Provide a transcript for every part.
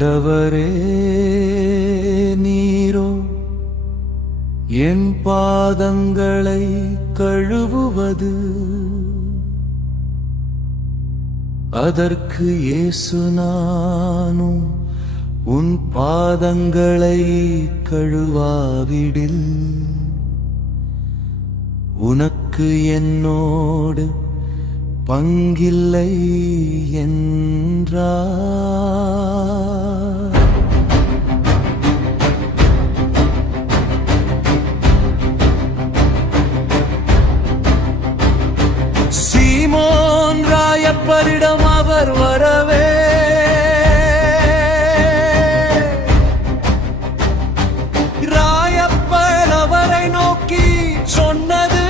ஆண்டவரே நீரோ என் பாதங்களை கழுவுவது, அதற்கு இயேசு நானும் உன் பாதங்களை கழுவாவிடில் உனக்கு என்னோடு பங்கில்லை என்றார். சீமோன் ராயப்பரிடம் அவர் வரவே ராயப்பர் அவரை நோக்கி சொன்னது,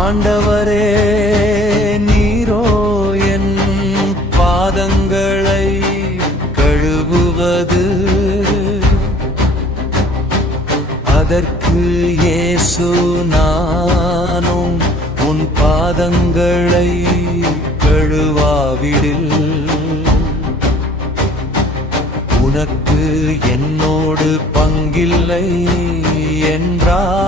ஆண்டவரே நீரோ என் பாதங்களை கழுவுவது, அதற்கு இயேசு நானும் உன் பாதங்களை கழுவாவிடில் உனக்கு என்னோடு பங்கில்லை என்றார்.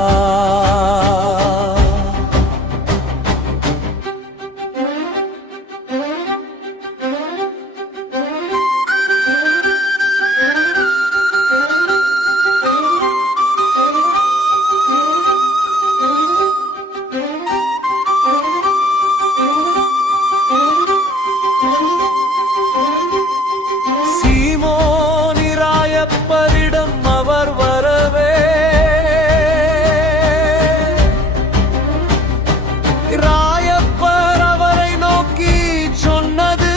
ராயப்பரிடம் அவர் வரவே ராயப்பர் அவரை நோக்கி சொன்னது,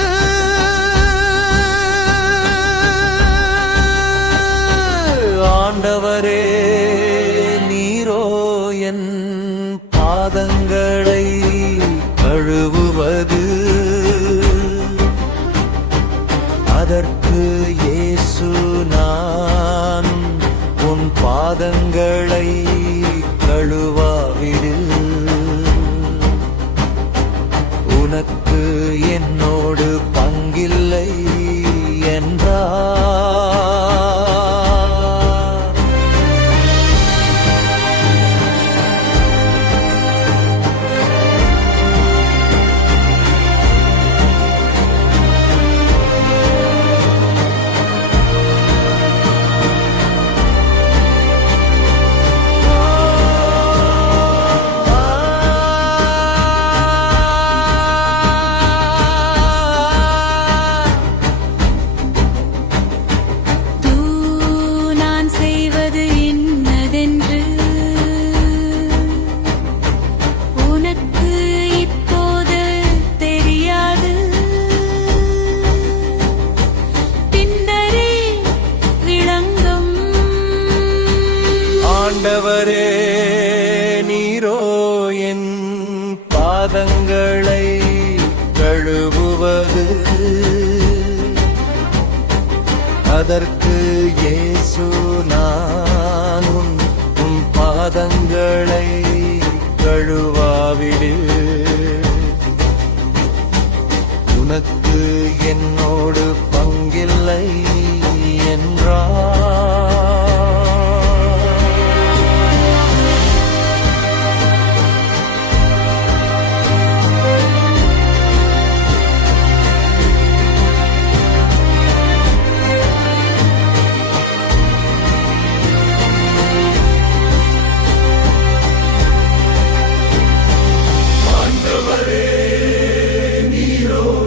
ஆண்டவரே நீரோ என் பாதங்களை கழுவுவது, அதற்கு இயேசு நான் உன் பாதங்களை கழுவாவிடில் உனக்கு என்னோடு பங்கில்லை என்றார். ஆண்டவரே நீரோ என் பாதங்களை கழுவுவது, அதற்கு இயேசு நான் உன் பாதங்களை கழுவாவிடில் உனக்கு என்னோடு பங்கில்லை